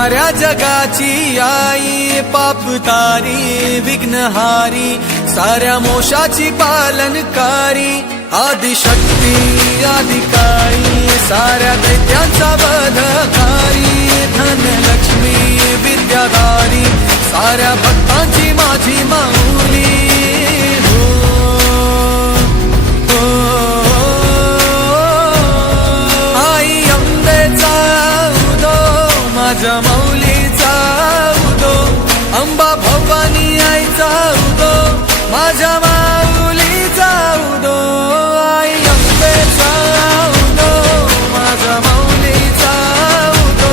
साऱ्या जगाची आई, पाप तारी विघ्नहारी, साऱ्या मोशाची पालनकारी, आदिशक्ती आदिकाई, साऱ्या दैत्यांचा वधकारी, धनलक्ष्मी विद्याधारी, साऱ्या भक्तांची माझी माऊली. आई अंबेचा उदो, माझ्या माऊलीचा उदो, अंबा भवानी आईचा उदो, माझ्या माऊलीचा उदो. आई अंबेचा उदो, माझ्या माऊलीचा उदो,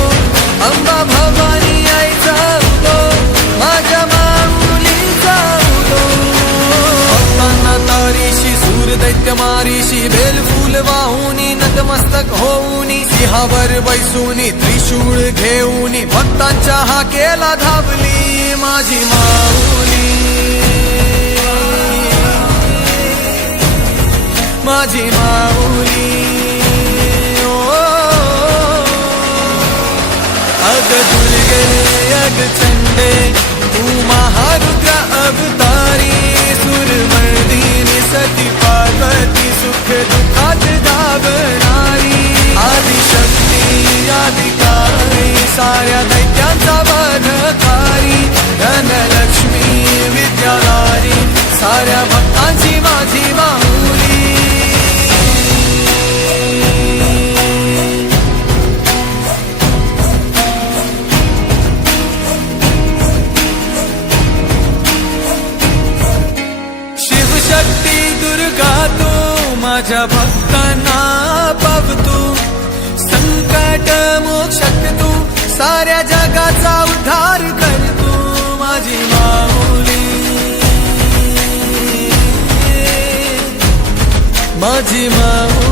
अंबा भवानी आईचा उदो, माझ्या माऊलीचा उदो. भक्तांना तारीशी, सूर दैत्य मारीशी, बेल फूल वाहुनी, नतमस्तक होऊनी, सिंहावर बैसूनी, त्रिशूळ घेऊनी, भक्तांच्या हाकेला धावली माझी माऊली, माझी माऊली. अग दुर्गे अग चंडे, तू महारुद्र अवतारी, सुरमर्दिनी सती पार्वती, सुख दुःखात धावणारी, आदिशक्ती आदिकाई, साऱ्या दैत्यांचा वधकारी, धनलक्ष्मी विद्याधारी, साऱ्या भक्तांची माझी माऊली. शिवशक्ती दुर्गा तू, माझ्या भक्तांना पावतू, संकट मोक्षक तू, साऱ्या जगाचा उद्धार कर तू माझी माऊली, माझी माऊली.